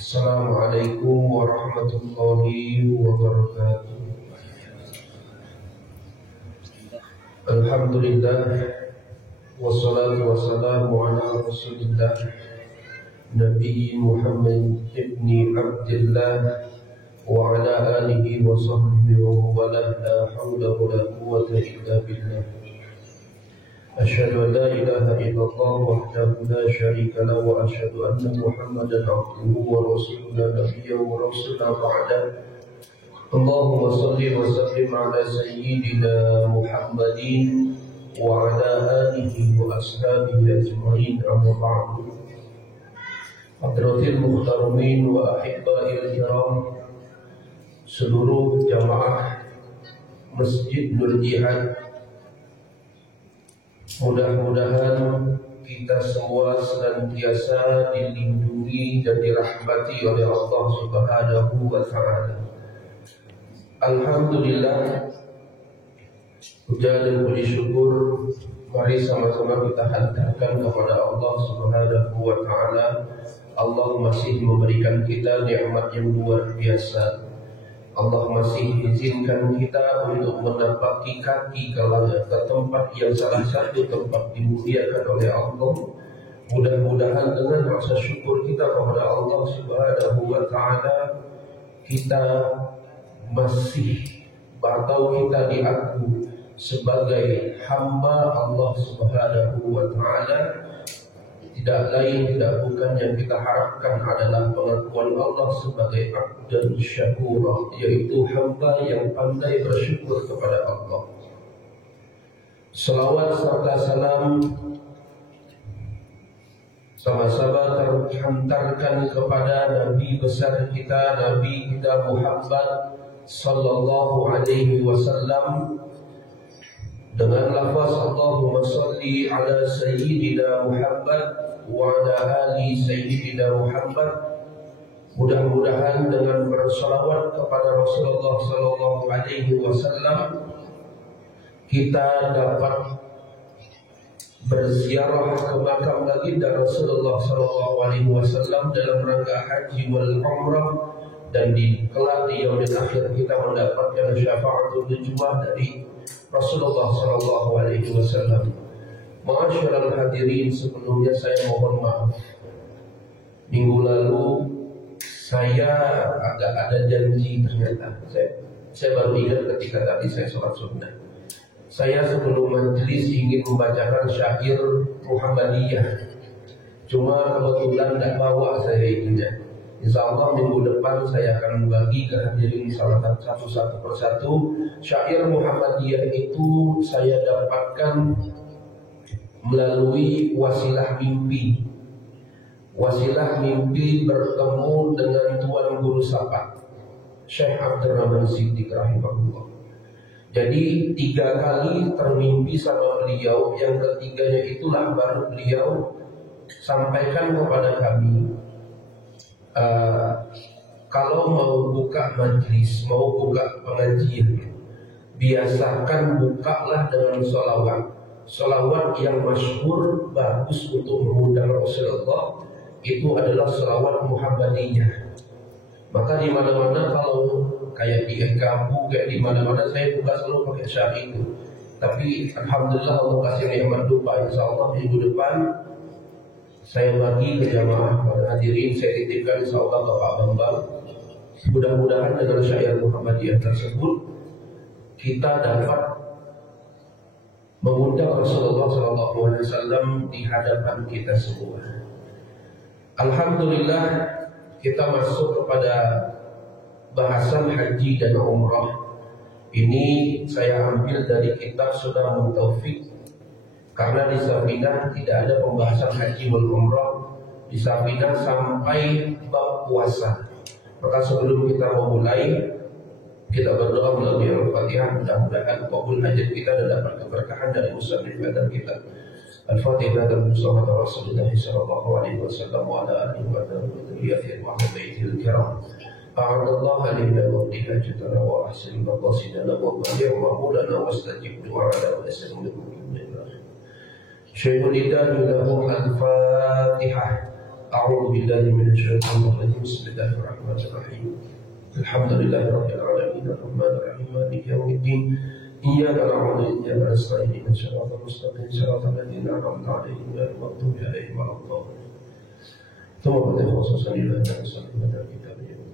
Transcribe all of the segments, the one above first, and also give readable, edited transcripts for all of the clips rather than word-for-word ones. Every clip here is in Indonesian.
Assalamualaikum warahmatullahi wabarakatuh. Alhamdulillah, wassalatu wassalamu ala rasulillah Nabi Muhammad ibni Abdillah wa ala alihi wa sahbihi wa wala la hawla wa la quwwata illa billah. Asyhadu an la ilaha illallah wahdahu la syarika lahu wa asyhadu anna Muhammadan abduhu wa rasuluhu nabiyyan wa rasulan ba'da. Allahumma shalli wa sallim ala sayyidina Muhammadin wa ala alihi wa ashabihi ajma'in, amma ba'du. Hadratil muhtaramin wa ahibba'il kiram, seluruh jamaah Masjid Nur Jihad, mudah-mudahan kita semua senantiasa dilindungi dan dirahmati oleh Allah Subhanahu wa ta'ala. Alhamdulillah, puja dan puji syukur mari sama-sama kita hantarkan kepada Allah Subhanahu wa ta'ala. Allah masih memberikan kita nikmat yang luar biasa. Allah masih izinkan kita untuk menapaki kaki ke tempat yang salah satu tempat dimuliakan oleh Allah. Mudah-mudahan dengan rasa syukur kita kepada Allah Subhanahu wa ta'ala, kita masih atau kita diaku sebagai hamba Allah Subhanahu wa ta'ala. Tidak lain, tidak bukan yang kita harapkan adalah pengakuan Allah sebagai abdan syakur, yaitu hamba yang pandai bersyukur kepada Allah. Salawat serta salam sama-sama terhantarkan kepada Nabi besar kita, Nabi kita Muhammad sallallahu alaihi wasallam, dengan lafaz Allahumma salli ala sayyidina Muhammad wa ala ali sayyidina Muhammad. Mudah-mudahan dengan bersalawat kepada Rasulullah sallallahu alaihi wasallam kita dapat berziarah ke makam baginda Rasulullah sallallahu alaihi wasallam dalam rangka haji wal umrah, dan di kelak di yaumil akhir kita mendapatkan syafaatul ujmah dari Rasulullah sallallahu alaihi wasallam. Ma'asyiral hadirin, sebelumnya saya mohon maaf. Minggu lalu saya agak ada janji, ternyata saya baru ingat ketika tadi saya sholat sunnah. Saya sebelum majelis ingin membacakan syair Muhammadiyah, cuma kebetulan tidak bawa saya itunya. InsyaAllah minggu depan saya akan bagi ke hadirin salah satu persatu. Syair Muhammadiyah itu saya dapatkan melalui wasilah mimpi. Wasilah mimpi bertemu dengan Tuan Guru Sapa Syekh Abdurrahman Siddiq rahimahullah. Jadi 3 kali termimpi sama beliau. Yang ketiganya itulah baru beliau sampaikan kepada kami, kalau mau buka majlis, mau buka pengajian, biasakan bukalah dengan sholawat. Sholawat yang masyhur bagus untuk mengundang Rasulullah itu adalah sholawat Muhammadiyah. Maka di mana-mana kalau kayak di kampung, kayak di mana-mana saya buka selalu pakai syair itu. Tapi alhamdulillah Allah kasih nikmat lupa. Insyaallah minggu depan saya bagi ke jamaah pada hadirin, saya titipkan insyaallah ke Pak Bambang. Mudah-mudahan dengan syair Muhammadiyah tersebut kita dapat mengundang Rasulullah SAW di hadapan kita semua. Alhamdulillah, kita masuk kepada bahasan haji dan umrah. Ini saya ambil dari kitab Sunnahut Taufik, karena di Safinah tidak ada pembahasan haji wal umrah. Di Safinah sampai bab puasa. Maka sebelum kita memulai, kita berdoa melalui Al-Fatihah, mudah-mudahan kabul hajat kita dan dapat keberkahan dari musannif dan kita. Al-Fatihah dan Muhammad Rasulullah sallallahu alaihi wasallam wa ala alihi wa sahbihi wa ahlihi kiram. A'adallahu alayna wa bihi hajatana wa ahsin maqasidana wa bali' wa maulana wastajib du'ana wa aslimu. Syaikhul Lidah lahu al-Fatihah. A'udzu billahi minasyaitonir rajim. Bismillahirrahmanirrahim. Alhamdulillahi rabbil alamin arrahmanir rahim maliki yaumiddin. Iyyaka na'budu wa iyyaka nasta'in ihdinas siratal mustaqim siratal ladzina an'amta 'alaihim ghairil maghdubi 'alaihim waladdallin. Thumma khususan ila nasallallahu alaihi wa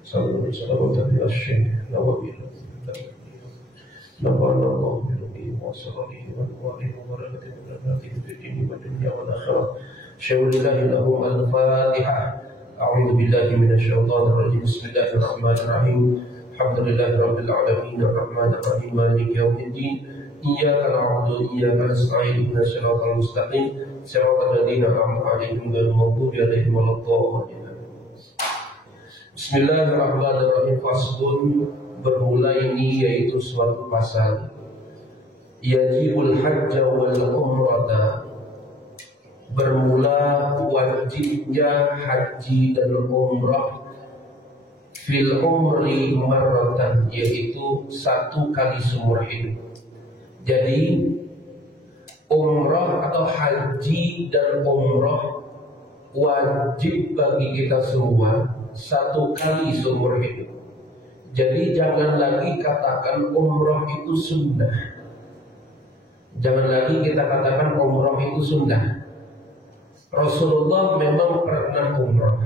sallam. Salawat ala syekh Nawawi. Nafa'ana Allah bihi wa sallallahu wa alihi wa barakatuh fid dini wad dunya wal akhirah. Syaulillahi lahum al-Fatihah. A'udzu billahi minasyaitonir rajim. Bismillahirrahmanirrahim. Alhamdulillahi rabbil alamin arrahmanir rahim maliki yaumiddin. Iyyaka na'budu wa iyyaka nasta'in ihdinas siratal mustaqim siratal ladzina an'amta 'alaihim ghairil maghdubi 'alaihim waladdallin. Bismillahirrahmanirrahim. Faslun, bermula ini yaitu suatu pasal. Yajibul hajja wal umrata, bermula wajibnya haji dan umrah fil umri marratan, yaitu satu kali seumur hidup. Jadi umrah atau haji dan umrah wajib bagi kita semua satu kali seumur hidup. Jadi jangan lagi katakan umrah itu sunnah. Jangan lagi kita katakan umrah itu sunnah. Rasulullah memang pernah umrah,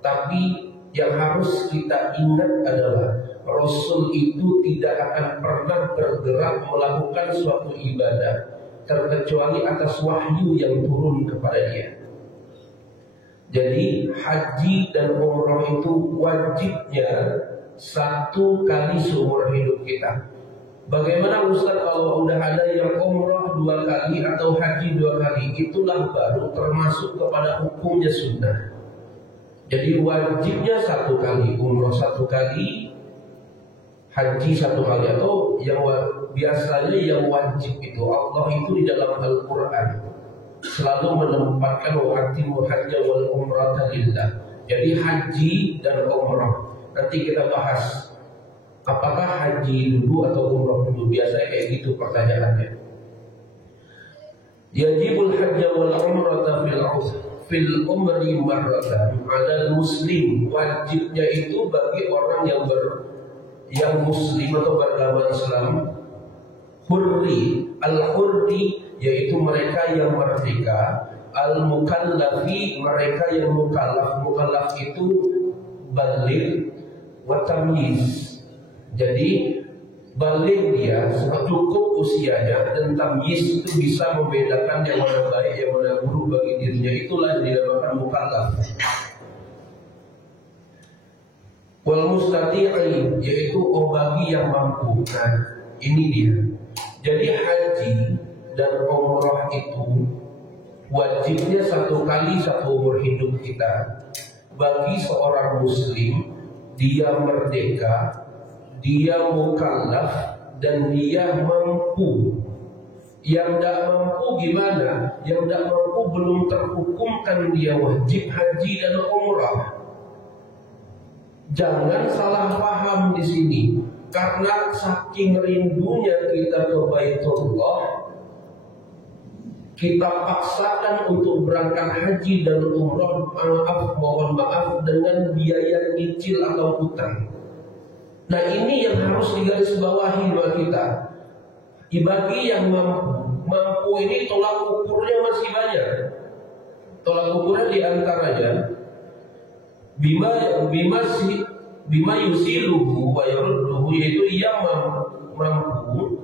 tapi yang harus kita ingat adalah Rasul itu tidak akan pernah bergerak melakukan suatu ibadah terkecuali atas wahyu yang turun kepada dia. Jadi haji dan umrah itu wajibnya satu kali seumur hidup kita. Bagaimana Ustaz kalau udah ada yang umrah 2 kali atau haji 2 kali, itulah baru termasuk kepada hukumnya sunnah. Jadi wajibnya 1 kali, umrah 1 kali, haji 1 kali, atau yang biasanya yang wajib itu Allah itu di dalam Al-Quran selalu menempatkan wa'atimul hajja wal umrata lillah. Jadi haji dan umrah nanti kita bahas. Apakah haji dulu atau umrah dulu? Biasanya kayak gitu pertanyaannya. Yajibul hajja wal umrata fil umri marratan 'alal muslim. Wajibnya itu bagi orang yang muslim atau beragama Islam. Hurri, al-hurri yaitu mereka yang merdeka. Al-mukallafi, mereka yang mukallaf. Mukallaf itu baligh wa tamyiz. Jadi balik dia cukup usianya, dan tamyiz itu bisa membedakan yang mana baik yang mana buruk bagi dirinya. Itulah yang dinamakan mukallaf. Wal mustati'i, yaitu bagi yang mampu. Nah, ini dia. Jadi haji dan umrah itu wajibnya 1 kali 1 umur hidup kita. Bagi seorang muslim, dia merdeka, dia mukallaf, dan dia mampu. Yang tidak mampu gimana? Yang tidak mampu belum terhukumkan dia wajib haji dan umrah. Jangan salah paham di sini. Karena saking rindunya kita ke Baitullah, kita paksakan untuk berangkat haji dan umrah, mohon maaf, dengan biaya nyicil atau utang. Nah, ini yang harus digarisbawahi buat kita. Bagi yang mampu ini tolak ukurnya masih banyak. Tolak ukurnya diantaranya bima yusiluhu wa yarudduhu, yaitu ia mampu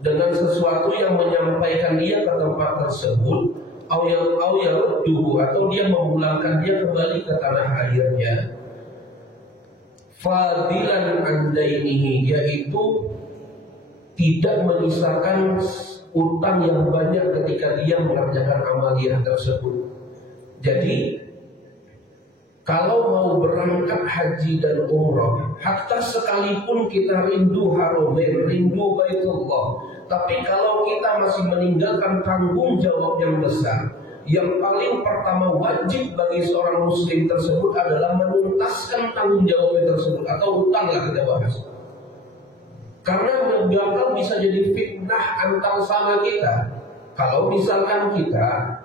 dengan sesuatu yang menyampaikan dia ke tempat tersebut, au yarudduhu, atau dia memulangkan dia kembali ke tanah airnya. Fadilan andainihi, yaitu tidak menyisakan utang yang banyak ketika dia mengerjakan amaliyah tersebut. Jadi kalau mau berangkat haji dan umrah, hatta sekalipun kita rindu Haramain, rindu Baitullah, tapi kalau kita masih meninggalkan tanggung jawab yang besar, yang paling pertama wajib bagi seorang muslim tersebut adalah menuntaskan tanggung jawab tersebut, atau utanglah kita bahas. Karena bakal bisa jadi fitnah antar sama kita. Kalau misalkan kita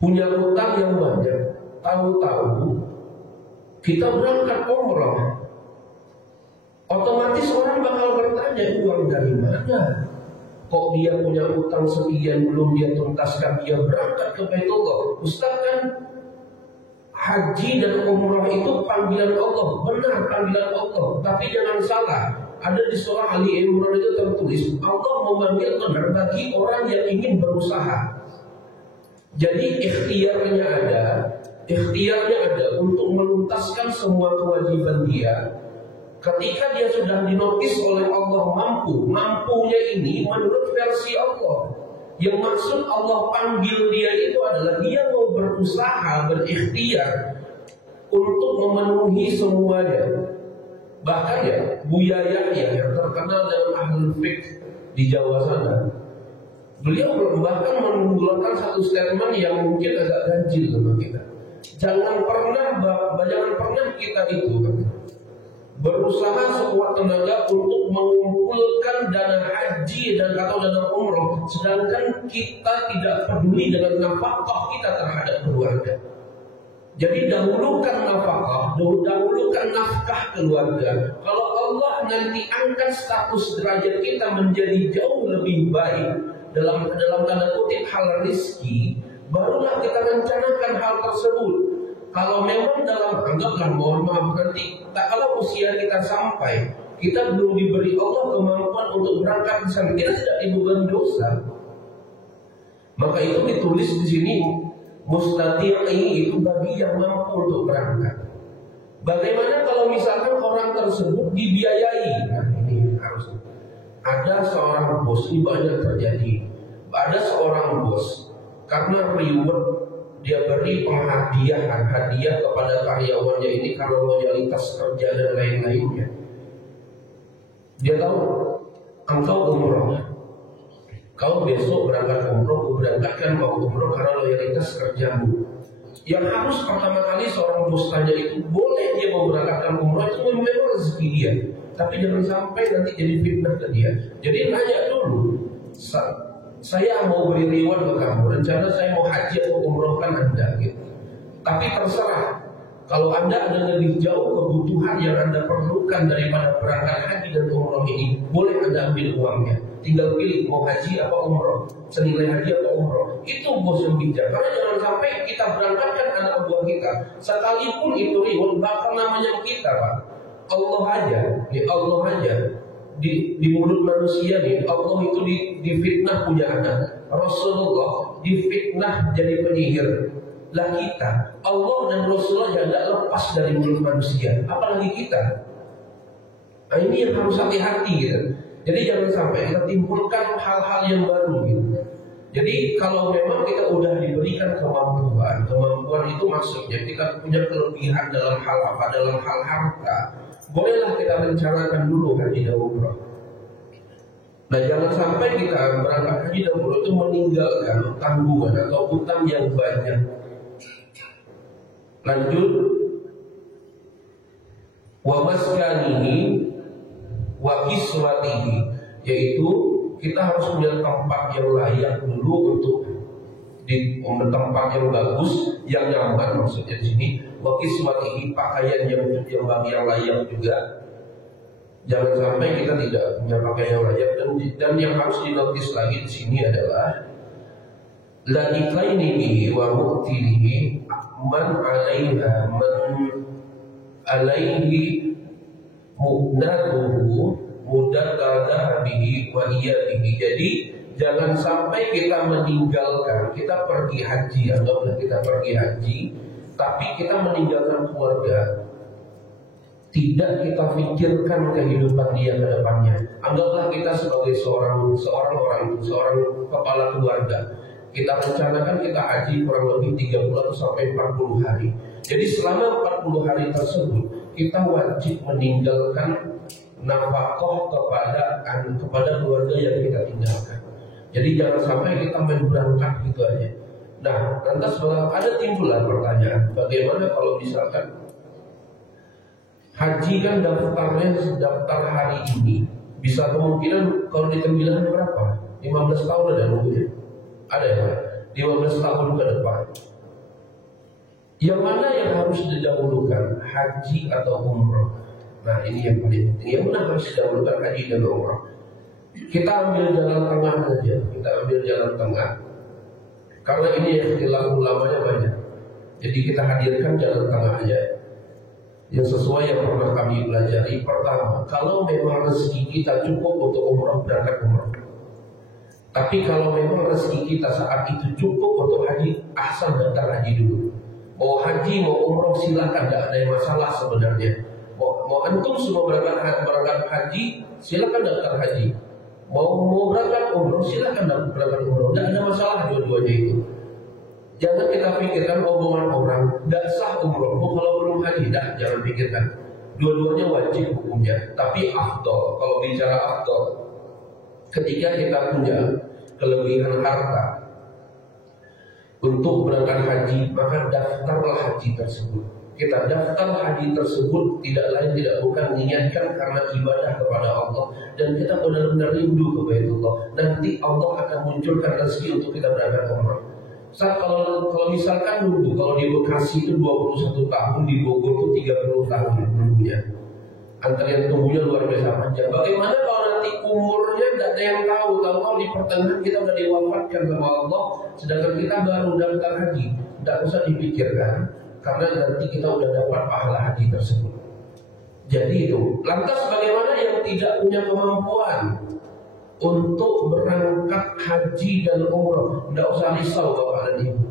punya utang yang banyak, tahu-tahu kita berangkat umroh, otomatis orang bakal bertanya, uang dari mana? Kok dia punya utang sekian belum dia tuntaskan, dia berangkat ke Baitullah. Ustaz, kan haji dan umroh itu panggilan Allah, benar panggilan Allah, tapi jangan salah. Ada di surah Ali Imran itu tertulis Allah memanggil benar bagi orang yang ingin berusaha. Jadi ikhtiarnya ada untuk menuntaskan semua kewajiban dia. Ketika dia sudah dinotis oleh Allah mampunya ini menurut versi Allah. Yang maksud Allah panggil dia itu adalah dia mau berusaha, berikhtiar untuk memenuhi semuanya. Bahkan ya Buya Yahya yang terkenal dengan ahli fiqh di Jawa sana, beliau bahkan mengeluarkan satu statement yang mungkin agak ganjil sama kita. Jangan pernah kita itu berusaha sekuat tenaga untuk mengumpulkan dana haji dan atau dana umroh, sedangkan kita tidak peduli dengan nafkah kita terhadap keluarga. Jadi dahulukan nafkah, dahulukan nafkah keluarga. Kalau Allah nanti angkat status derajat kita menjadi jauh lebih baik dalam tanda kutip hal rizki, barulah kita rencanakan hal tersebut. Kalau memang dalam anggaplah, mohon maaf nanti, kalau usia kita sampai, kita belum diberi Allah kemampuan untuk berangkat di sana, kita tidak dibebani dosa. Maka itu ditulis di sini, mustati'i itu bagi yang mampu untuk berangkat. Bagaimana kalau misalkan orang tersebut dibiayai? Nah ini harus. Ada seorang bos, ini banyak terjadi. Ada seorang bos karena reward, dia beri hadiah kepada karyawannya ini karena loyalitas kerja dan lain-lainnya. Dia tahu engkau umroh, kau besok berangkat umroh, berangkatkan mau umroh karena loyalitas kerjamu. Yang harus pertama kali seorang bos tanya itu, boleh dia mau berangkatkan umroh itu memang rezeki dia, tapi jangan sampai nanti jadi fitnah ke dia. Jadi nanya dulu, saya mau beri reward ke kamu, rencana saya mau haji atau umrohkan Anda gitu. Tapi terserah, kalau Anda ada lebih jauh kebutuhan yang Anda perlukan daripada berangkat haji dan umroh ini, boleh Anda ambil uangnya. Tinggal pilih mau haji atau umroh, senilai haji atau umroh. Itu bos yang bijak. Karena jangan sampai kita berangkatkan anak buah kita, sekalipun itu reward, bakal namanya kita Pak. Allah aja. Di mulut manusia nih, Allah itu difitnah punya anak. Rasulullah difitnah jadi penyihir. Lah kita, Allah dan Rasulullah tidak lepas dari mulut manusia, apalagi kita. Nah ini yang harus hati-hati gitu. Jadi jangan sampai kita timbulkan hal-hal yang baru gitu. Jadi kalau memang kita udah diberikan kemampuan itu maksudnya kita punya kelebihan dalam hal apa? Dalam hal harta, bolehlah kita rencanakan dulu haji dan umroh. Nah jangan sampai kita berangkat haji dan umroh itu meninggalkan tanggungan atau utang yang banyak. Lanjut, wa maskanihi wa kiswatihi, yaitu kita harus punya tempat yang layak dulu untuk di tempat yang bagus, yang nyaman maksudnya di sini. Wa kiswatihi, pakaian yang layak juga. Jangan sampai kita tidak punya pakaian yang layak, dan yang harus dinotis lagi di sini adalah la iklainihi wa mu'tilihi man alaihi mu'natuhu mudadadabihi wa iyadihi. Jadi jangan sampai kita meninggalkan, kita pergi haji, anggaplah kita pergi haji, tapi kita meninggalkan keluarga, tidak kita pikirkan kehidupan dia ke depannya. Anggaplah kita sebagai seorang kepala keluarga, kita rencanakan kita haji kurang lebih 30 sampai 40 hari. Jadi selama 40 hari tersebut kita wajib meninggalkan nafkah kepada keluarga yang kita tinggalkan. Jadi jangan sampai kita main berangkat gitu aja. Nah, lantas ada timbulan pertanyaan, bagaimana kalau misalkan haji kan daftar hari ini, bisa kemungkinan kalau di tembilan berapa? 15 tahun ada mungkin. Ada ya Pak? 15 tahun ke depan. Yang mana yang harus didahulukan, haji atau umrah? Nah ini yang paling penting. Yang mana harus didahulukan, haji dan umrah? Kita ambil jalan tengah saja. Kita ambil jalan tengah. Karena ini yang ikhtilaf ulamanya banyak. Jadi kita hadirkan jalan tengahnya yang sesuai yang pernah kami pelajari. Pertama, kalau memang rezeki kita cukup untuk umrah, berangkat umrah. Tapi kalau memang rezeki kita saat itu cukup untuk haji, asal daftar haji dulu. Mau haji, mau umroh silakan, tidak ada yang masalah sebenarnya. Mau antum semua berangkat haji, silakan daftar haji. Mau berangkat umroh, silakan berangkat umroh, tidak ada masalah dua-duanya itu. Jangan kita pikirkan omongan orang, tidak sah umroh, kalau belum haji, jangan pikirkan. Dua-duanya wajib hukumnya, tapi afdol. Kalau bicara afdol, ketika kita punya kelebihan harta untuk berangkat haji, maka daftarlah haji tersebut. Kita daftar haji tersebut tidak lain tidak bukan niatkan karena ibadah kepada Allah, dan kita benar-benar rindu ke Baitullah. Nanti Allah akan munculkan rezeki untuk kita berangkat umrah. Saat kalau misalkan dulu, kalau di Bekasi itu 21 tahun, di Bogor itu 30 tahun nunggunya. Antrian tunggunya luar biasa panjang. Bagaimana kalau nanti umurnya tidak ada yang tahu di pertengahan kita sudah diwafatkan sama Allah, sedangkan kita baru daftar haji. Tidak usah dipikirkan, karena nanti kita sudah dapat pahala haji tersebut. Jadi itu. Lantas bagaimana yang tidak punya kemampuan untuk berangkat haji dan umrah? Tidak usah risau Bapak dan Ibu.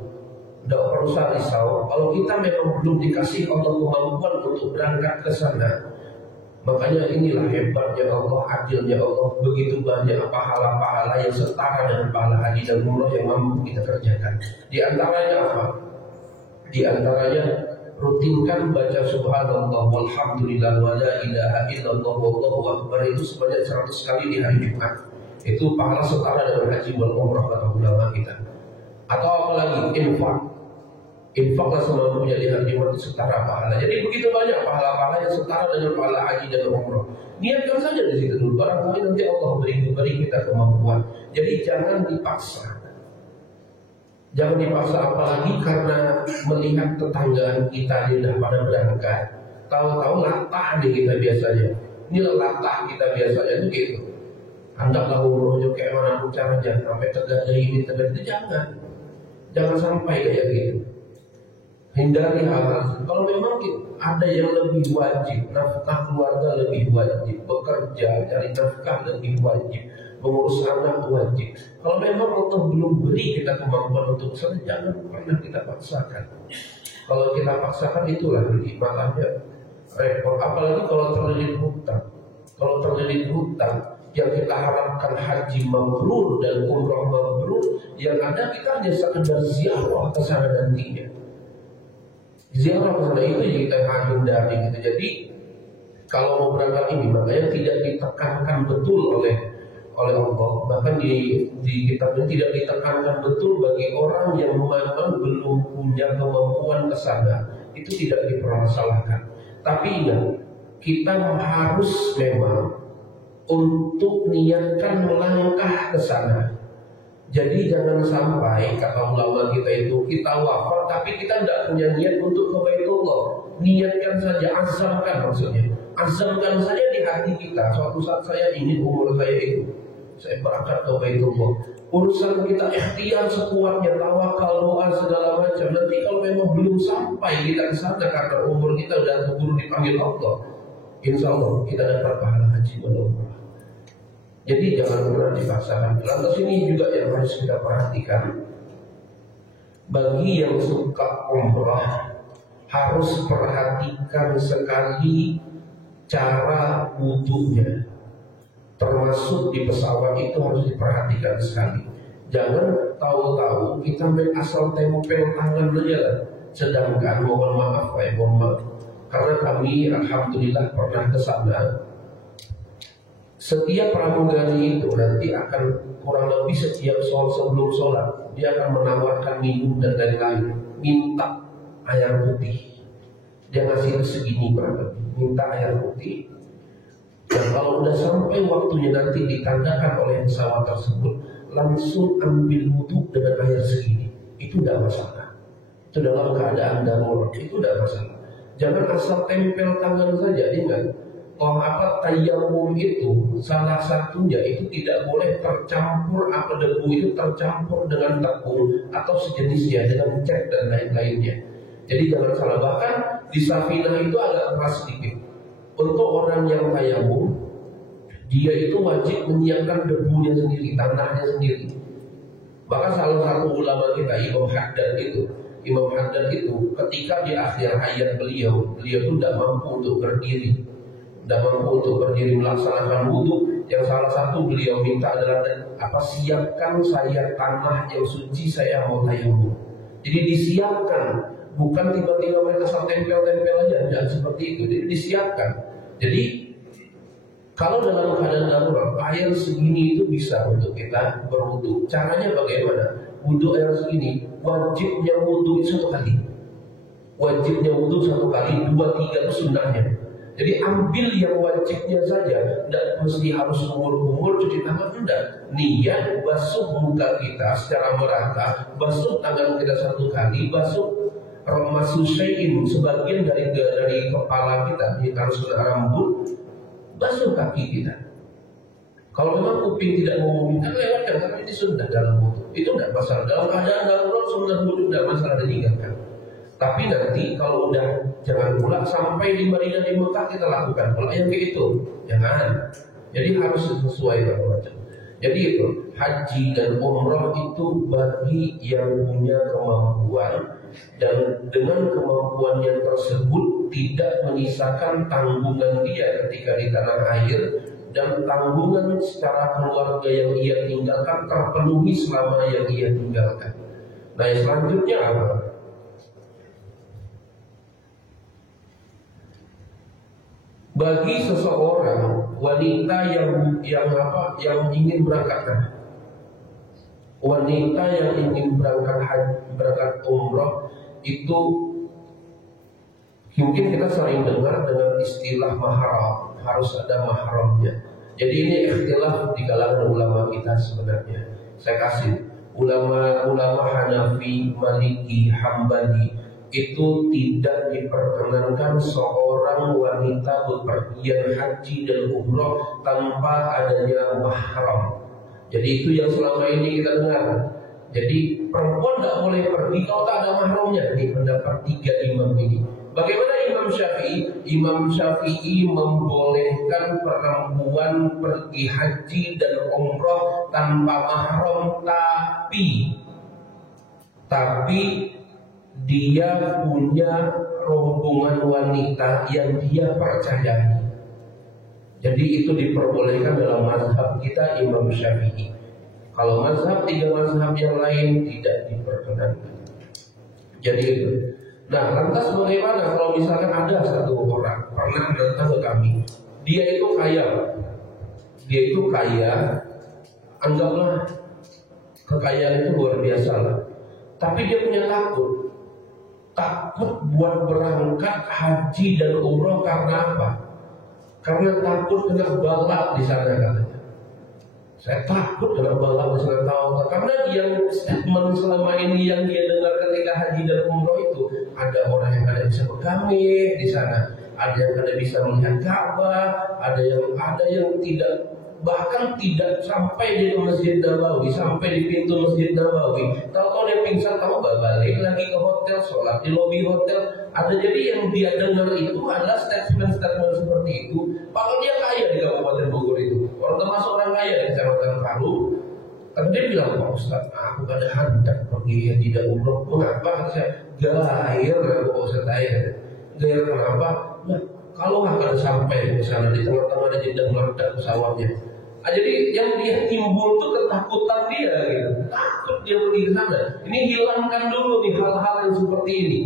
Tidak usah risau. Kalau kita memang belum dikasih Allah kemampuan untuk berangkat ke sana. Makanya inilah hebatnya Allah, adilnya Allah. Begitu banyak pahala-pahala yang setara dengan pahala haji dan umrah yang mampu kita kerjakan. Di antaranya apa? Di antaranya rutinkan baca subhanallah walhamdulillah wa la ilaha illallah wallahu akbar itu sebanyak 100 kali di hari Jumat. Itu pahala setara dengan haji wal umrah kata ulama kita. Atau apalagi infak. Infaklah semampunya di hari Jumat itu setara pahala. Jadi begitu banyak pahala-pahala yang setara dengan pahala haji dan umrah. Niatkan saja di situ dulu. Barangkali nanti Allah beri kita kemampuan. Jadi jangan dipaksa. Jangan dipaksa, apalagi karena melihat tetangga kita tidak pada berangkat. Tahu-tahu latah nih kita biasanya. Ini latah kita biasanya itu gitu. Hendaklah umrohnya kayak mana pun caranya, sampai tergada ini tergada itu jangan sampai kayak gitu. Hindari hal-hal. Kalau memang ada yang lebih wajib, nafkah keluarga lebih wajib, bekerja cari nafkah lebih wajib, mengurus anak wajib. Kalau memang Allah belum beri kita kemampuan untuk sana, jangan pernah kita paksakan. Kalau kita paksakan itulah malahnya repot. Apalagi kalau terlilit hutang. Kalau terlilit hutang, yang kita harapkan haji mabrur dan umrah mabrur, yang ada kita hanya sekedar ziarah ke sana nantinya. Ziarah ke sana itu yang kita hindari gitu. Jadi kalau mau berangkat ini, makanya tidak ditekankan betul oleh Allah. Bahkan di kitabnya tidak ditekankan betul bagi orang yang memang belum punya kemampuan ke sana. Itu tidak dipermasalahkan. Tapi ingat, kita harus memang untuk niatkan melangkah ke sana. Jadi jangan sampai kata ulama kita itu kita wafat tapi kita tidak punya niat untuk ke Baitullah. Niatkan saja, azamkan maksudnya. Azamkan saja di hati kita. Suatu saat saya ingin umur saya itu, saya berangkat ke Baitullah. Urusan kita ikhtiar sekuatnya, tawakal, doa segala macam. Nanti kalau memang belum sampai kita ke sana karena umur kita sudah keburu dipanggil Allah, insya Allah kita dapat pahala haji dan umrah. Jadi jangan pernah dipaksakan. Lantas ini juga yang harus kita perhatikan. Bagi yang suka umrah, harus perhatikan sekali cara wudhunya. Termasuk di pesawat itu harus diperhatikan sekali. Jangan tahu-tahu kita main asal tempel tangan saja. Sedangkan mohon maaf, karena kami alhamdulillah pernah ke sana. Setiap pramugari itu nanti akan kurang lebih setiap sebelum sholat dia akan menawarkan minum dan lain-lain. Minta air putih. Dia ngasih segini berapa? Minta air putih. Dan kalau udah sampai waktunya nanti ditandakan oleh pesawat tersebut, langsung ambil wudhu dengan air segini. itu tidak masalah. Itu dalam keadaan darurat, itu tidak masalah. Jangan asal tempel tangan saja. Ingat, tayamum itu salah satunya itu tidak boleh tercampur debu itu tercampur dengan tepung atau sejenisnya dengan cat dan lain-lainnya. Jadi jangan salah. Bahkan di Safinah itu agak keras sedikit. Untuk orang yang tayamum, dia itu wajib menyiapkan debunya sendiri, tanahnya sendiri. Bahkan salah satu ulama kita, Imam Haddad itu ketika di akhir hayat beliau itu tidak mampu untuk berdiri, melaksanakan wudhu. Yang salah satu beliau minta adalah siapkan saya tanah yang suci, saya mau tayamum. Jadi disiapkan, bukan tiba-tiba mereka asal tempel-tempel aja, tidak seperti itu. Jadi disiapkan. Jadi kalau dalam keadaan darurat air segini itu bisa untuk kita berwudu. Caranya bagaimana? Wudu air segini, wajibnya wudu satu kali. Wajibnya wudu satu kali, 2-3 itu sunnahnya. Jadi ambil yang wajibnya saja, tidak mesti harus umur cuci tangan, tidak. Niat basuh muka kita secara merata, basuh tangan kita satu kali, basuh remasu syai'in sebagian dari kepala kita, harus kena rambut, basuh kaki kita. Kalau memang kuping tidak mau meminta, lewatkan, karena ini sunnah dalam wudu. Itu tidak masalah. Dalam keadaan darurat sunnah wudu tidak masalah ditinggalkan. Tapi nanti kalau udah, jangan pula sampai di Madinah di Mekah kita lakukan pula yang kayak itu. Jangan. Jadi harus sesuai macam. Jadi itu haji dan umrah itu bagi yang punya kemampuan, dan dengan kemampuannya tersebut tidak menyisakan tanggungan dia ketika di tanah air, dan tanggungan secara keluarga yang ia tinggalkan terpenuhi selama yang ia tinggalkan. Nah, yang selanjutnya apa? Bagi seseorang wanita yang ingin berangkat berangkat umrah itu mungkin kita sering dengar dengan istilah mahram, harus ada mahramnya. Jadi ini ikhtilaf di kalangan ulama kita sebenarnya. Saya kasih ulama Hanafi, Maliki, Hambali itu tidak diperkenankan seorang wanita bepergian haji dan umrah tanpa adanya mahram. Jadi itu yang selama ini kita dengar. Jadi perempuan tidak boleh pergi kalau tak ada mahramnya. Ini pendapat 3 imam ini. Bagaimana Imam Syafi'i? Imam Syafi'i membolehkan perempuan pergi haji dan umrah tanpa mahram, tapi dia punya rombongan wanita yang dia percayai. Jadi itu diperbolehkan dalam mazhab kita Imam Syafi'i. Kalau mazhab 3 mazhab yang lain tidak diperkenankan. Jadi itu. Nah, lantas bagaimana kalau misalkan ada satu orang pernah datang ke kami, dia itu kaya, anggaplah kekayaan itu luar biasa lah, tapi dia punya takut buat berangkat haji dan umroh. Karena apa? Karena takut kena balak di sana katanya. Saya takut kena balak di sana, karena yang statement selama ini yang dia dengar ketika haji dan umroh itu, ada orang yang kada bisa berkami di sana, ada yang kada bisa melihat Ka'bah, ada yang tidak, bahkan tidak sampai di Masjid Nabawi, sampai di pintu Masjid Nabawi. Tahu dia pingsan, tahu balik lagi ke hotel, sholat di lobi hotel. Ada, jadi yang dia dengar itu adalah statement-statement seperti itu. Padahal dia kaya di Kabupaten Bogor itu, orang termasuk orang kaya di Kecamatan Palu. Tapi dia bilang, Pak Ustaz, aku kada hendak pergi haji dan umroh. Mengapa? Saya gair, Pak Ustaz saya. Gair kenapa? Nah, kalau nggak kada sampai ke sana, di tengah-tengah ada jeda meledak pesawatnya. Jadi yang dia timbul tuh ketakutan dia gitu. Takut dia pergi ke sana. Ini hilangkan dulu nih hal-hal yang seperti ini.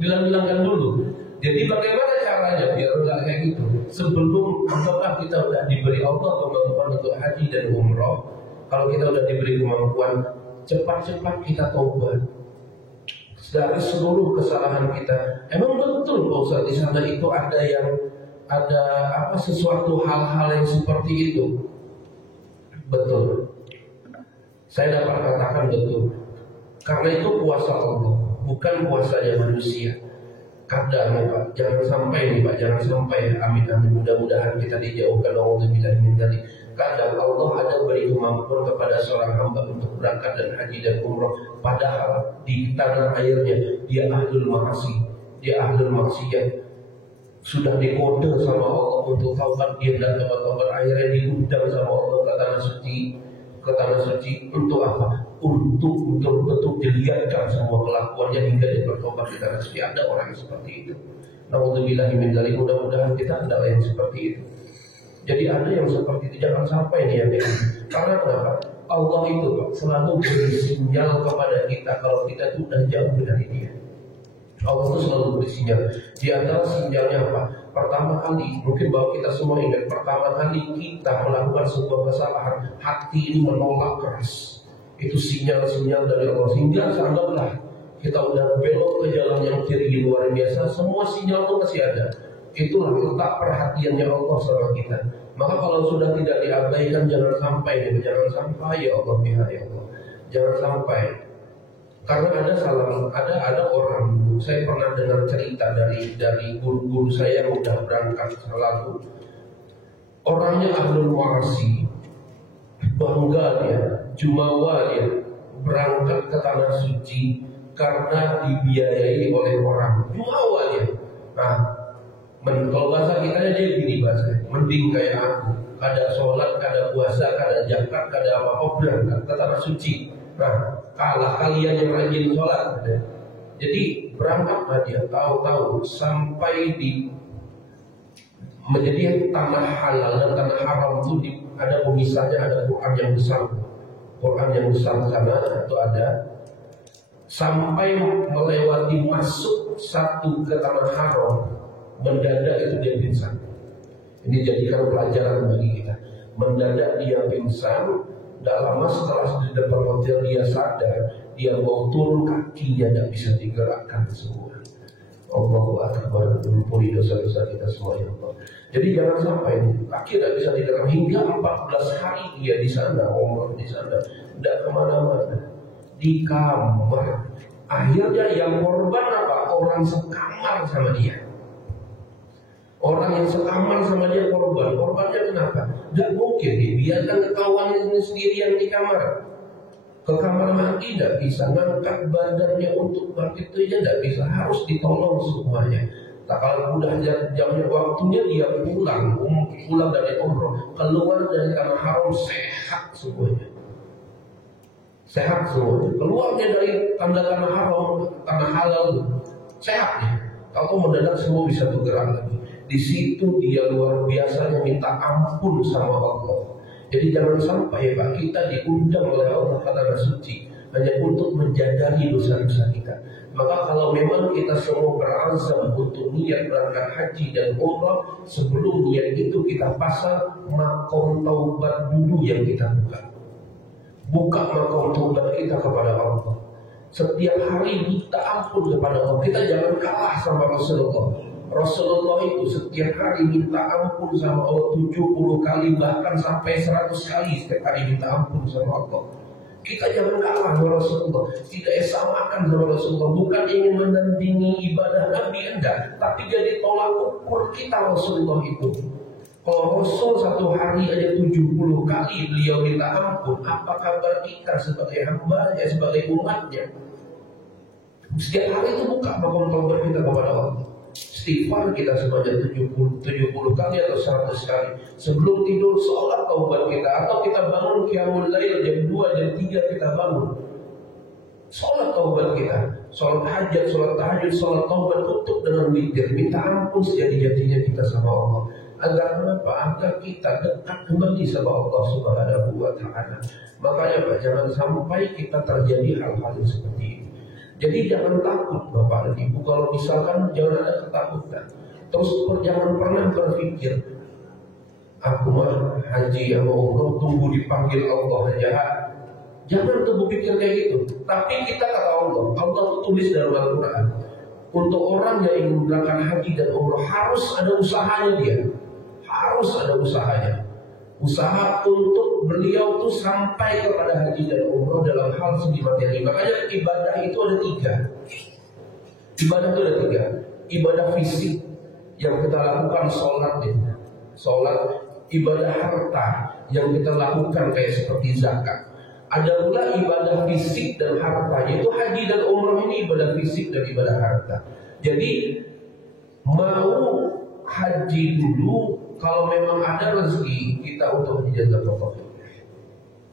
Hilangkan dulu. Jadi bagaimana caranya biar enggak kayak gitu? Sebelum apakah kita udah diberi Allah kemampuan untuk haji dan umroh, kalau kita udah diberi kemampuan, cepat-cepat kita taubat dari seluruh kesalahan kita. Emang betul Pak Ustaz di sana itu ada sesuatu hal-hal yang seperti itu? Betul. Saya dapat katakan betul. Karena itu kuasa Allah, bukan kuasanya manusia. Kadang ya Pak, jangan sampai nih Pak, jangan sampai, amin-amin, mudah-mudahan kita dijauhkan Allah min dzalik. Kadang Allah ada beri kemampuan kepada seorang hamba untuk berangkat dan haji dan umroh, padahal di tanah airnya dia ahlul ma'asi, dia ahlul maksiat, sudah dikode sama Allah untuk taubat, dia dan taubat, akhirnya diundang sama Allah ke tanah suci untuk apa? Untuk betul-betul dilihatkan semua kelakuannya hingga dia bertobat di tanah suci. Ada orang yang seperti itu. Nauzubillahi min dzalik. Mudah-mudahan kita ada yang seperti itu. Jadi ada yang seperti itu, jangan sampai nih ya. Karena kenapa? Allah itu Pak, selalu beri sinyal kepada kita kalau kita itu sudah jauh dari Dia. Allah itu selalu beri sinyal. Di antara sinyalnya apa? Pertama kali, mungkin bahwa kita semua ingat, pertama kali kita melakukan sebuah kesalahan, hati ini menolak keras. Itu sinyal-sinyal dari Allah. Sehingga anggaplah kita udah belok ke jalan yang kiri luar biasa, semua sinyal itu masih ada. Itulah letak perhatiannya Allah sama kita. Maka kalau sudah tidak diabaikan, jangan sampai ya Allah, ya Allah, jangan sampai. Karena ada orang, saya pernah dengar cerita dari guru-guru saya yang udah berangkat lalu. Orangnya ahlul ma'asi, bangga dia, jumawa dia, berangkat ke tanah suci karena dibiayai oleh orang. Jumawa dia. Nah, kalau bahasa kita dia gini bahasa, mending kayak aku, kada sholat, kada puasa, kada zakat, kada apa-apa, berangkat ke tanah suci. Nah, kalah kalian yang rajin sholat. Jadi berangkatlah dia, tahu-tahu sampai di menjadi tanah halal dan tanah haram itu ada pemisahnya, ada Quran yang besar. Quran yang besar sana itu ada. Sampai melewati masuk satu ke tanah haram, mendadak itu dia pingsan. Ini jadikan pelajaran bagi kita. Mendadak dia pingsan. Tidak lama setelah di depan hotel dia sadar, dia mau turun kakinya tidak bisa digerakkan semua. Allahu Akbar, ampuni dosa-dosa kita semua ya Allah. Jadi jangan sampai kaki tidak bisa digerakkan hingga 14 hari dia di sana, umrah di sana, tidak kemana-mana, di kamar. Akhirnya yang korban apa? Orang sekamar sama dia. Orang yang sekamar sama dia korban. Korbannya kenapa? Gak mungkin dibiarkan kawannya sendirian di kamar. Ke kamar mandi tidak bisa, ngangkat badannya untuk bangkit itu tidak bisa, harus ditolong semuanya. Tak kalau udah jamnya waktunya dia pulang dari umroh, keluar dari tanah haram sehat semuanya. Sehat semuanya. Keluarnya dari tanah haram, tanah halal sehatnya. Kalau mendadak semua bisa bergerak lagi. Di situ dia luar biasanya minta ampun sama Allah. Jadi jangan sampai Pak kita diundang oleh Allah ke tanah suci hanya untuk menjadari dosa-dosa kita. Maka kalau memang kita semua berazam untuk niat berangkat haji dan umrah, sebelum niat itu kita pasang makom taubat dulu yang kita buka. Buka makom taubat kita kepada Allah. Setiap hari minta ampun kepada Allah. Kita jangan kalah sama Rasulullah. Rasulullah itu setiap hari minta ampun sama Allah 70 kali, bahkan sampai 100 kali setiap hari minta ampun sama Allah. Kita jangan kalah sama Rasulullah, tidak samakan sama Rasulullah. Bukan ingin menandingi ibadah Nabi, enggak, tapi jadi tolak ukur kita Rasulullah itu. Kalau Rasul satu hari aja 70 kali beliau minta ampun, apa kabar kita sebagai hambanya, sebagai umatnya? Setiap hari itu buka makom taubat kita kepada Allah. Istighfar kita sebanyak 70 kali atau 100 kali. Sebelum tidur sholat taubat kita, atau kita bangun qiyamul lail jam 2, jam 3 kita bangun. Sholat taubat kita, sholat hajat, sholat tahajud, sholat taubat, tutup dengan witir, minta ampun sejati-jatinya kita sama Allah. Agar apa? Agar kita dekat kembali sama Allah Subhanahu wa Ta'ala. Makanya Pak, jangan sampai kita terjadi hal-hal yang seperti ini. Jadi jangan takut Bapak dan Ibu. Kalau misalkan jangan ada ketakutan. Terus jangan pernah berpikir, aku mah haji sama umroh tunggu dipanggil Allah aja. Jangan tuh berpikir kayak gitu. Tapi kita kata Allah tulis dalam Al-Quran, untuk orang yang ingin berangkat haji dan umroh harus ada usahanya dia. Harus ada usahanya. Usaha untuk beliau tuh sampai kepada haji dan umroh dalam hal segi materi. Makanya ibadah itu ada tiga. Ibadah itu ada tiga. Ibadah fisik yang kita lakukan, sholat. Ibadah harta yang kita lakukan kayak seperti zakat. Ada pula ibadah fisik dan harta, yaitu haji dan umroh ini ibadah fisik dan ibadah harta. Jadi mau haji dulu kalau memang ada rezeki kita untuk menjaga protokol.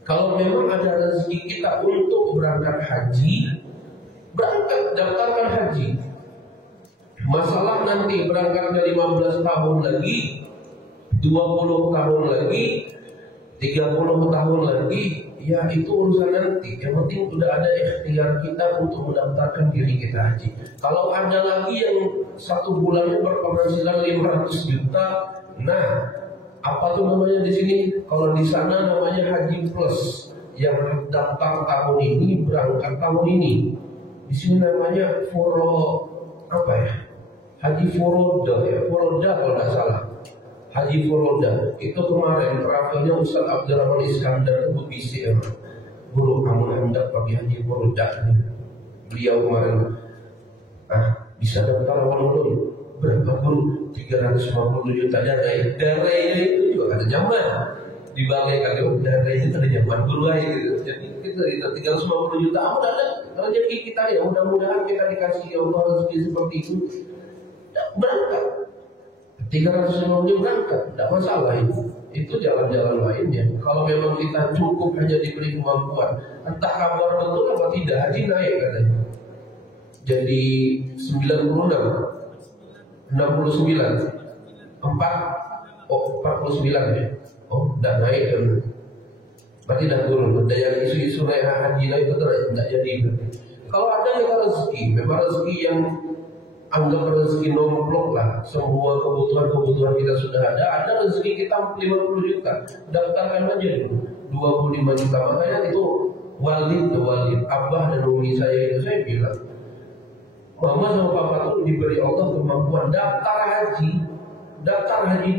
Kalau memang ada rezeki kita untuk berangkat haji, berangkat, daftarkan haji. Masalah nanti berangkatnya 15 tahun lagi, 20 tahun lagi, 30 tahun lagi, ya itu urusan nanti. Yang penting sudah ada ikhtiar kita untuk mendaftarkan diri kita haji. Kalau ada lagi yang satu bulannya berpenghasilan 500 juta, nah apa tuh namanya di sini? Kalau di sana namanya haji plus, yang daftar tahun ini berangkat tahun ini. Di sini namanya apa ya? Haji Furoda ya, Furoda kalau nggak salah. Haji Furoda itu kemarin travelnya Ustaz Abdurrahman Iskandar itu bisik ya, guru kamu hendak pakai Haji Furoda. Beliau kemarin bisa daftar awal berapa guru? 350 juta darahnya itu juga ada zaman dibagaikan darahnya itu ada zaman guru aja gitu. Jadi kita 350 juta ada rezeki kita ya, mudah-mudahan kita dikasih Allah rezeki seperti itu. Berangkat 350 berangkat, tidak masalah itu jalan-jalan lainnya. Kalau memang kita cukup hanya diberi kemampuan, entah kabar betul apa tidak, haji naik katanya. Jadi 96, 69, 49 ya. Oh, tidak naik kan? Berarti tidak turun. Ada yang isu-isu naik haji naik betul, tidak jadi. Kalau ada yang rezeki, memang rezeki yang anggap rezeki nomplok lah, semua kebutuhan kita sudah ada rezeki kita 50 juta, daftarkan aja dulu 25 juta. Makanya itu walid, abah dan umi saya itu saya bilang, mama sama papa tuh diberi Allah kemampuan daftar haji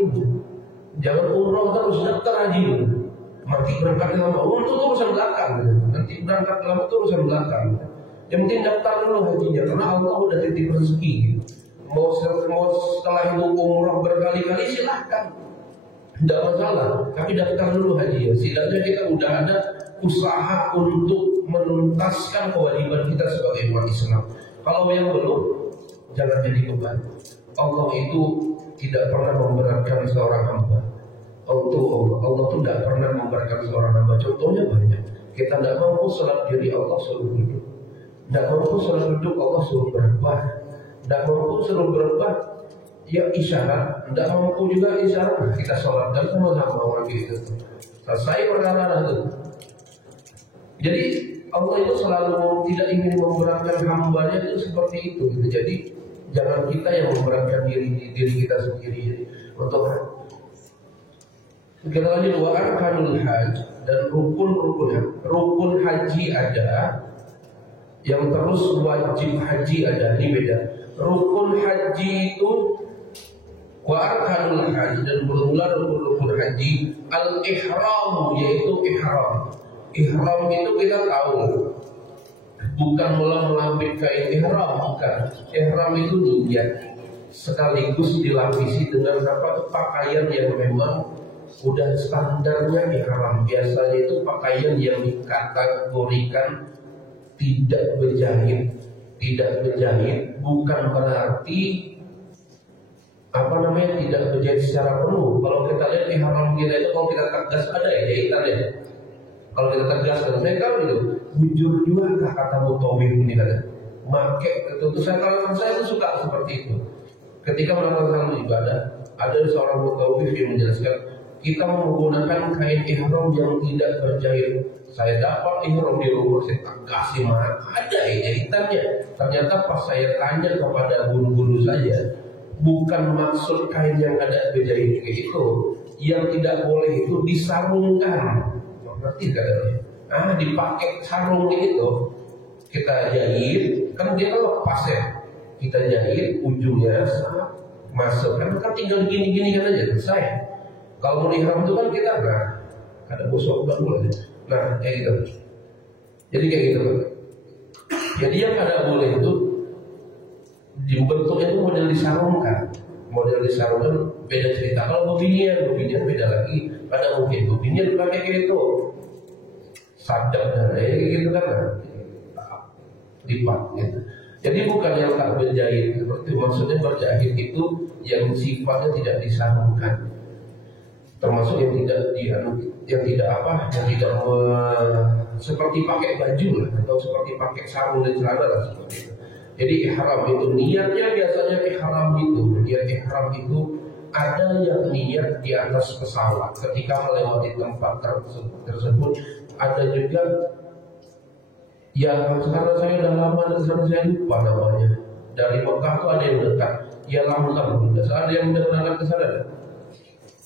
dulu, jangan umroh terus, daftar haji dulu. Nanti berangkat lama, untuk urusan belakang, nanti berangkat lama itu urusan belakang. Yang penting daftar dulu hajinya, karena Allah udah titip rezeki gitu. Mau setelah itu umroh berkali-kali silahkan, tidak masalah. Tapi daftar dulu haji ya. Setidaknya kita udah ada usaha untuk menuntaskan kewajiban kita sebagai umat Islam. Kalau yang belum, jangan jadi beban. Allah itu tidak pernah memberatkan seorang hamba. Allah itu tidak pernah memberatkan seorang hamba. Contohnya banyak. Kita tidak mampu sholat diri, Allah suruh duduk. Tidak mampu suruh duduk, Allah suruh berubah. Tidak mampu suruh berubah, ya isyarat. Tidak mampu juga isyarat, kita sholat dan sama-sama orang gitu. Selesai perkara itu. Jadi Allah itu selalu tidak ingin memberatkan hambanya itu seperti itu. Gitu. Jadi jangan kita yang memberatkan diri kita sendiri. Untuk kita lanjut, wa arkanul haji, dan rukun haji ada. Yang terus wajib haji ada, ini beda. Rukun haji itu wa arkanul haji, dan bermula rukun haji al-ihram, yaitu ihram. Ihram itu kita tahu bukan melambit kain ihram, bukan. Ihram itu niat sekaligus dilapisi dengan pakaian yang memang udah standarnya ihram. Biasanya itu pakaian yang dikategorikan tidak berjahit bukan berarti tidak berjahit secara penuh. Kalau kita lihat ihram kita itu, kalau kita tegas ada ya jahitannya. Kalau kita tegaskan, saya tahu itu jujur juga kata mutawif ini kan, make itu saya tuh suka seperti itu. Ketika melakukan ibadah, ada seorang mutawif yang menjelaskan kita menggunakan kain ihram yang tidak berjahit. Saya dapat ihram di rumah, saya kasih mana ada ya jahitannya. Ternyata pas saya tanya kepada guru-guru saya, bukan maksud kain yang ada berjahit itu. Yang tidak boleh itu disarungkan. Ngerti katanya? Dipakai sarung itu, kita jahit, kan dia lepas ya. Kita jahit ujungnya masuk, kan tinggal gini-gini kan aja selesai. Kalau mau ihram itu kan kita ada musuh nggak boleh. Nah kayak gitu. Jadi kayak gitu Pak. Jadi yang ada boleh itu dibentuknya itu model disarungkan. Model disarungkan beda cerita. Kalau bobinian beda lagi. Pada mungkin bobinian dipakai kayak gitu, sadap dan kayak gitu kan, lipat gitu. Jadi bukan yang tak berjahit seperti maksudnya berjahit itu yang sifatnya tidak disarungkan, termasuk yang tidak seperti pakai baju lah, atau seperti pakai sarung dan celana lah seperti itu. Jadi ihram itu niatnya biasanya ihram itu ada yang niat di atas pesawat ketika melewati tempat tersebut, ada juga yang sekarang saya udah lama dan saya lupa namanya. Dari Mekah tuh ada yang dekat, ya Lam, ada yang udah pernah ke sana.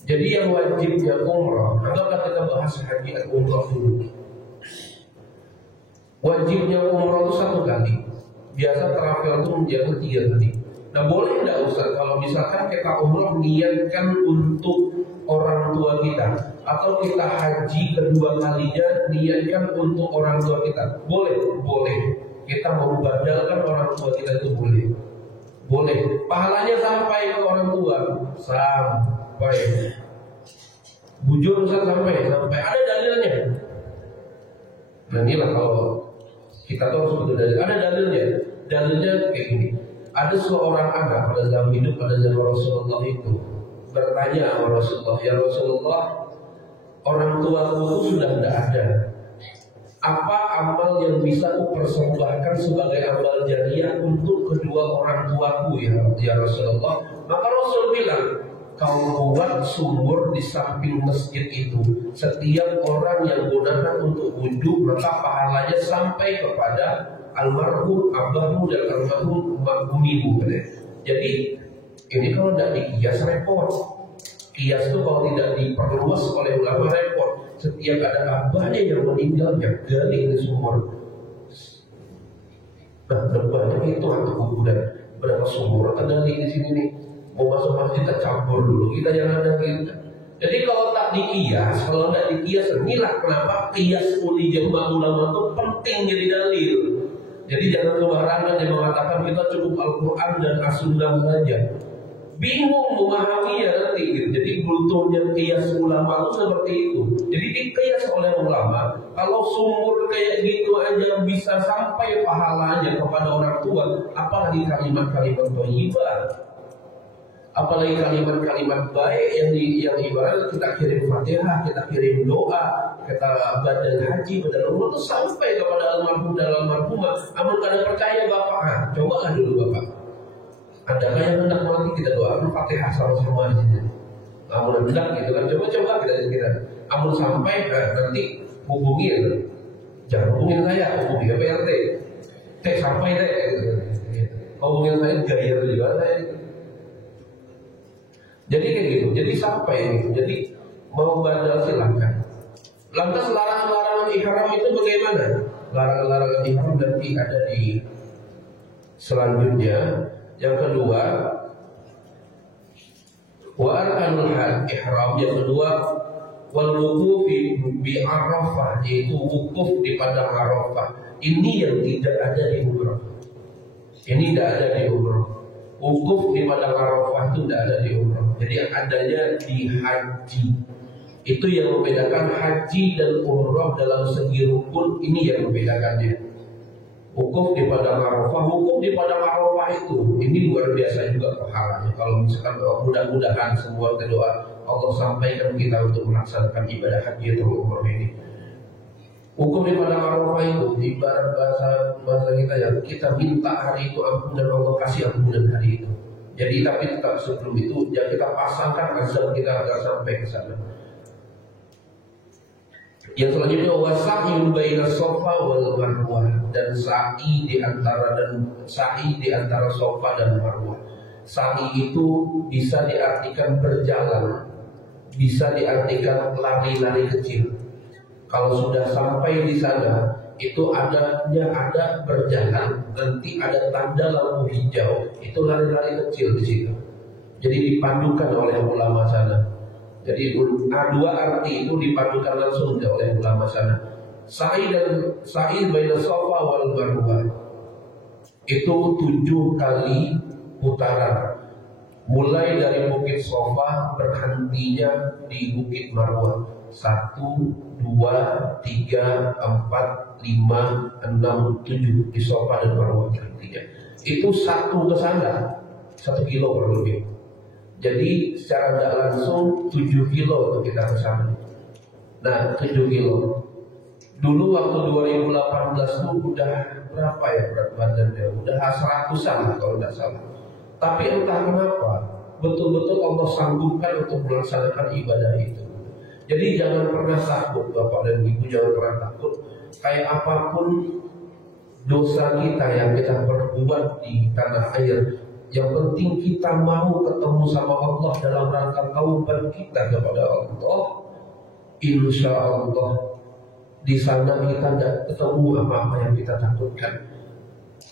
Jadi yang wajibnya umrah, anggaplah kita bahas haji dan umrah dulu. Wajibnya umrah itu 1 kali. Biasa travel itu menjadi 3 kali. Nah boleh tidak Ustaz kalau misalkan kita umrah niatkan untuk orang tua kita, atau kita haji kedua kalinya niatkan untuk orang tua kita? Boleh. Kita membadalkan orang tua kita itu boleh. Pahalanya sampai ke orang tua, sampai. Bujur Ustaz sampai. Ada dalilnya. Nah inilah kalau kita tahu sebetulnya dalil. Ada dalilnya. Dalilnya kayak gini. Ada seorang anak pada zaman hidup pada zaman Rasulullah itu bertanya sama Rasulullah, ya Rasulullah, orang tuaku itu sudah tidak ada. Apa amal yang bisa aku persembahkan sebagai amal jariah untuk kedua orang tuaku ya Rasulullah? Maka Rasul bilang, kau buat sumur di samping masjid itu. Setiap orang yang gunakan untuk wudhu, maka pahalanya sampai kepada almarhum abahmu dan almarhum umimu. Jadi ini kalau tidak dikias repot. Kias itu kalau tidak diperluas oleh ulama repot. Setiap ada abahnya yang meninggal, ya gali ke sumur. Nah berbanyak itu kemudian berapa sumur tergali di sini nih. Mau masuk masjid kita campur dulu. Kita jangan ada gitu. Jadi kalau tak dikias, inilah kenapa kias jemaah ulama itu penting jadi dalil. Jadi jangan sembarangan yang mengatakan kita cukup Al-Quran dan As-Sunnah saja. Bingung memahaminya nanti gitu. Jadi butuhnya kias ulama itu seperti itu. Jadi dikias oleh ulama. Kalau sumur kayak gitu aja bisa sampai pahalanya kepada orang tua, apalagi kalimat-kalimat thayyibah, apalagi kalimat-kalimat baik yang ibarat kita kirim Fatihah, kita kirim doa, kita badal haji, badal umrah itu sampai kepada almarhum dan almarhumah. Amun kada percaya Bapak, cobalah dulu Bapak. Adakah yang hendak mati kita doakan Fatihah sama-sama aja. Amun hendak gitu kan, coba kita. Amun sampai nanti hubungin, jangan hubungin saya, hubungin PRT. Sampai gitu. Hubungin saya gaya juga saya. Jadi kayak gitu, jadi sampai gitu. Jadi mau badal silahkan. Lantas larangan-larangan ihram itu bagaimana? Larangan-larangan ihram nanti ada di selanjutnya. Yang kedua, wa arkanul ihram. Yang kedua, wal wukuf bi Arafah, yaitu wukuf di padang Arafah. Ini yang tidak ada di umrah. Ini tidak ada di umrah. Wukuf di padang Arafah itu tidak ada di umrah. Jadi yang adanya di haji. Itu yang membedakan haji dan umrah dalam segi rukun. Ini yang membedakannya. Wukuf di padang Arafah itu ini luar biasa juga pahalanya. Kalau misalkan mudah-mudahan semua berdoa Allah sampaikan kita untuk melaksanakan ibadah haji atau umrah ini. Wukuf di padang Arafah itu ibarat bahasa kita yang kita minta hari itu ampunan, Allah kasih ampunan hari itu. Jadi tapi tetap sebelum itu ya kita pasangkan azab kita agar sampai ke sana. Yang selanjutnya wasa'yu baina Safa wal Marwah, dan sa'i di antara Safa dan Marwah. Sa'i itu bisa diartikan berjalan, bisa diartikan lari-lari kecil. Kalau sudah sampai di sana, itu ada berjalan, nanti ada tanda lampu hijau, itu lari-lari kecil di situ. Jadi dipandukan oleh ulama sana. Jadi dua arti itu dipadukan langsung oleh ulama sana. Sa'i baina Safa wal Marwah. Itu 7 kali putaran. Mulai dari Bukit Safa berhentinya di Bukit Marwah. 1, 2, 3, 4, 5, 6, 7 di Safa dan Marwah berhentinya. Itu satu ke sana 1 kilo kurang lebih. Jadi secara tidak langsung 7 kilo untuk kita ke sana. Nah 7 kilo. Dulu waktu 2018 itu udah berapa ya berat badannya? Udah 100-an kalau tidak salah. Tapi entah kenapa betul-betul Allah sanggupkan untuk melaksanakan ibadah itu. Jadi jangan pernah takut Bapak dan Ibu, jangan pernah takut. Kayak apapun dosa kita yang kita perbuat di tanah air, yang penting kita mau ketemu sama Allah dalam rangka taubat kita kepada Allah. Insya Allah di sana kita tidak ketemu apa-apa yang kita takutkan.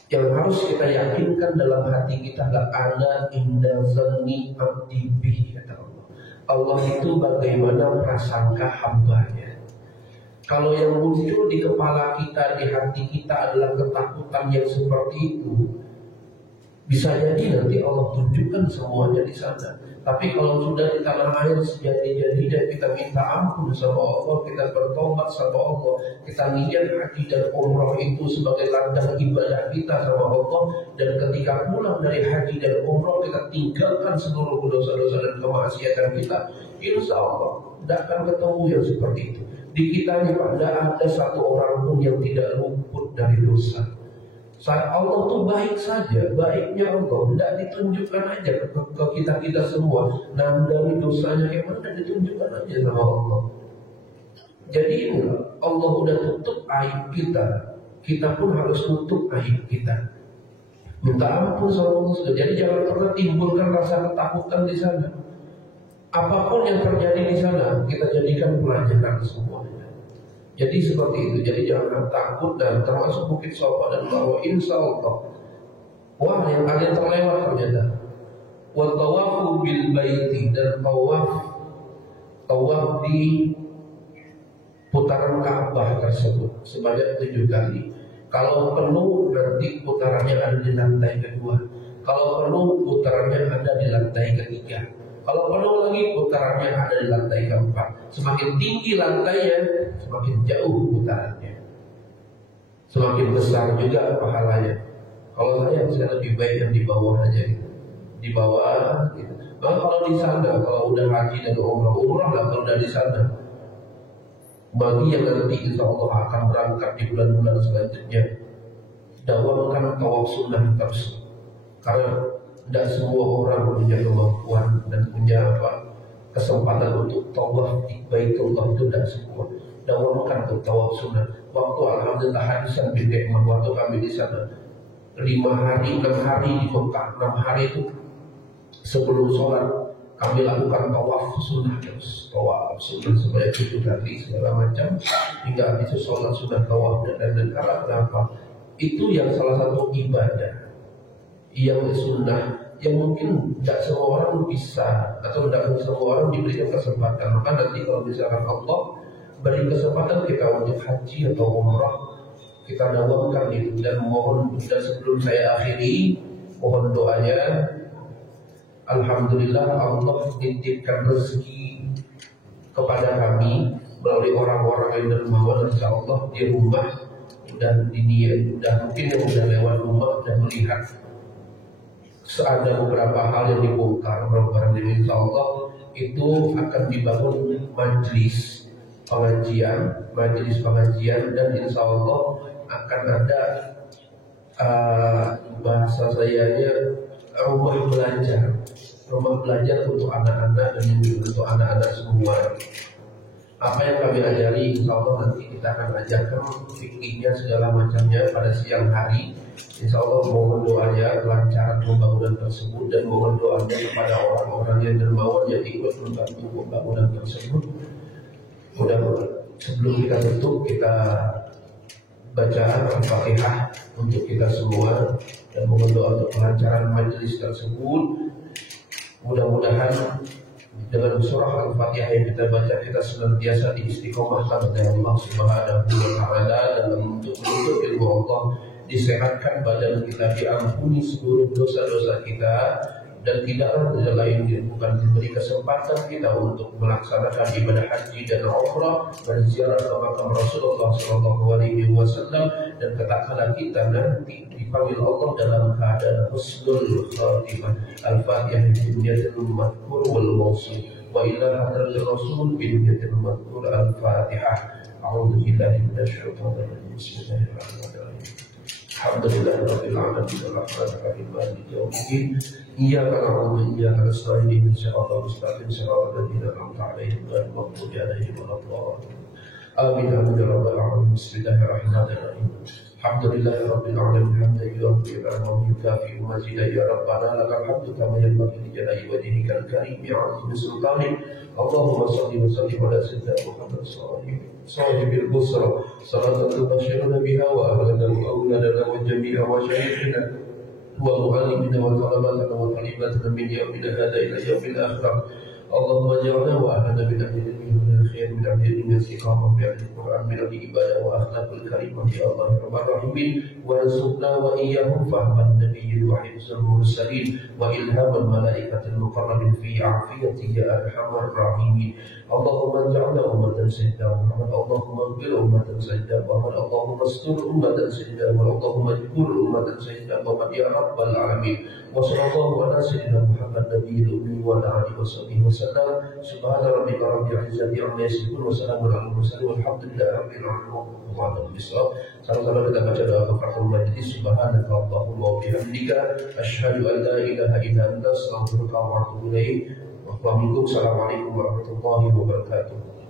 Yang harus kita yakinkan dalam hati kita, la ana inda zanni abdi bi, kata Allah. Allah itu bagaimana prasangka hambanya. Kalau yang muncul di kepala kita, di hati kita adalah ketakutan yang seperti itu, bisa jadi nanti Allah tunjukkan semuanya di sana. Tapi kalau sudah di tanah air sejati-jatinya kita minta ampun sama Allah, kita bertobat sama Allah, kita niat haji dan umrah itu sebagai ladang ibadah kita sama Allah, dan ketika pulang dari haji dan umrah kita tinggalkan seluruh dosa-dosa dan kemaksiatan kita, insya Allah tidak akan ketemu yang seperti itu. Di kita ini Pak, tidak ada satu orang pun yang tidak luput dari dosa. Allah tuh baik saja, baiknya Allah tidak ditunjukkan aja ke kita semua. Nah dari dosanya yang mana ditunjukkan aja sama Allah. Jadi Allah udah tutup aib kita, kita pun harus tutup aib kita. Minta ampun sama Allah. Jadi jangan pernah timbulkan rasa ketakutan di sana. Apapun yang terjadi di sana kita jadikan pelajaran semuanya. Jadi seperti itu. Jadi jangan takut, dan termasuk Bukit Safa dan Marwah insya Allah. Wah, yang ada terlewat ternyata. Wa tawafu bil baiti, dan tawaf di putaran Ka'bah tersebut sebanyak 7 kali. Kalau penuh nanti putarannya ada di lantai kedua. Kalau penuh putarannya ada di lantai ketiga. Kalau penuh lagi putarannya ada di lantai keempat. Semakin tinggi lantainya, semakin jauh putarannya, semakin besar juga pahalanya. Kalau saya lebih baik yang di bawah aja gitu. Di bawah gitu. Nah, kalau di sana, kalau udah haji dan umrah lah kalau udah di sana. Bagi yang nanti insya Allah akan berangkat di bulan-bulan selanjutnya, dawamkan tawaf sunnah terus. Karena tidak semua orang punya kemampuan dan punya kesempatan untuk tawaf di Baitullah, itu tidak semua. Dawamkan untuk tawaf sunnah. Waktu alhamdulillah hadisan bin Nikmah, waktu kami di sana 5 hari, 6 hari di Mekah. 6 hari itu sebelum sholat kami lakukan tawaf sunnah terus, tawaf sunnah sebanyak 7 kali segala macam, hingga habis sholat sunnah tawaf dan kenapa? Itu yang salah satu ibadah yang sunnah, yang mungkin tidak semua orang bisa, atau tidak semua orang diberikan kesempatan. Maka nanti kalau misalkan Allah beri kesempatan kita untuk haji atau umrah, kita dawamkan itu. Dan mohon, dan sebelum saya akhiri, mohon doanya. Alhamdulillah Allah titipkan rezeki kepada kami melalui orang-orang yang dermawan, insya Allah di rumah dan mungkin yang sudah lewat rumah dan melihat ada beberapa hal yang dibongkar barang ini, insya Allah itu akan dibangun majelis pengajian, dan insya Allah akan ada bahasa sayanya rumah belajar untuk anak-anak dan untuk anak-anak semua. Apa yang kami ajari insya Allah nanti kita akan ajarkan fikihnya segala macamnya pada siang hari. Insya Allah mohon doanya kelancaran pembangunan tersebut, dan mohon doanya kepada orang-orang yang dermawan yang ikut membantu pembangunan tersebut. Mudah-mudahan sebelum kita tutup, kita baca Al-Fatihah untuk kita semua dan mohon doa untuk kelancaran majelis tersebut. Mudah-mudahan dengan surat surah Al-Fatihah yang kita baca, kita senantiasa diistiqomahkan oleh Allah Subhanahu wa Ta'ala dalam untuk menuntut ilmu Allah, disehatkan badan kita, diampuni seluruh dosa-dosa kita, dan tidaklah lain bukan diberi kesempatan kita untuk melaksanakan ibadah haji dan umrah, berziarah ke makam Rasulullah SAW, dan katakanlah kita nanti dipanggil Allah dalam keadaan husnul khatimah. Al-Fatihah biniyatil madhkur wal mawsul wa ila hadratil rasul biniyatil madhkur. Al-Fatihah. A'udzu billahi minasyaitonir rajim. Bismillahirrahmanirrahim. Alhamdulillahi rabbil alamin arrahmanir rahim maliki yaumiddin. Iyyaka na'budu wa iyyaka nasta'in ihdinas siratal mustaqim siratal ladzina an'amta 'alaihim ghairil maghdubi 'alaihim waladdallin. Amin amin ya rabbal alamin. Bismillahirrahmanirrahim. Alhamdulillahi rabbil alamin hamdan yuwaffiqu wa yukafi mazidah ya rabbana lakal hamdu kama yanbaghi li jalali wajhikal karim ya 'azimi sultanik. Allahumma shalli wa sallim ala sayyidina Muhammad sahibil busra salatan tubashshiruna biha wa ahlana wa awladana wa jami'a wa syayikhina wa mu'allimina wa talabatana wa talibatana min yawmina hadha ila yawmil akhirah. Allahumma ja'alna wa ahlana min ahli ilmi wa khair min ahli ilmi istiqamah bi ahli Qur'an min ahli ibadah wa akhlaqul karimah ya Allah ya Rabbal rahimin. Wa rizqna wa iyyahum fahman nabiyyin wa hifzul mursalin wa ilhamal malaikatil muqarrabin fi afiyati ya arhamar rahimin. Allahumma ja'alna ummatan sayyidina Muhammad. Allahumma ighfir ummatan sayyidina Muhammad. Allahumma astur ummatan sayyidina Muhammad. Allahumma jbur ummatan sayyidina Muhammad ya Rabbal alamin. Wa sallallahu ala sayyidina Muhammad nabiyil ummi wa ala alihi wa sahbihi wa sallam. Subhana rabbika rabbil izzati amma yasifun wa salamun alal mursalin walhamdulillahi rabbil alamin. Sama-sama kita baca doa kafaratul majlis. Subhanaka Allahumma wa bihamdika asyhadu an la ilaha illa anta astaghfiruka wa atubu ilaik. Assalamualaikum warahmatullahi wabarakatuh.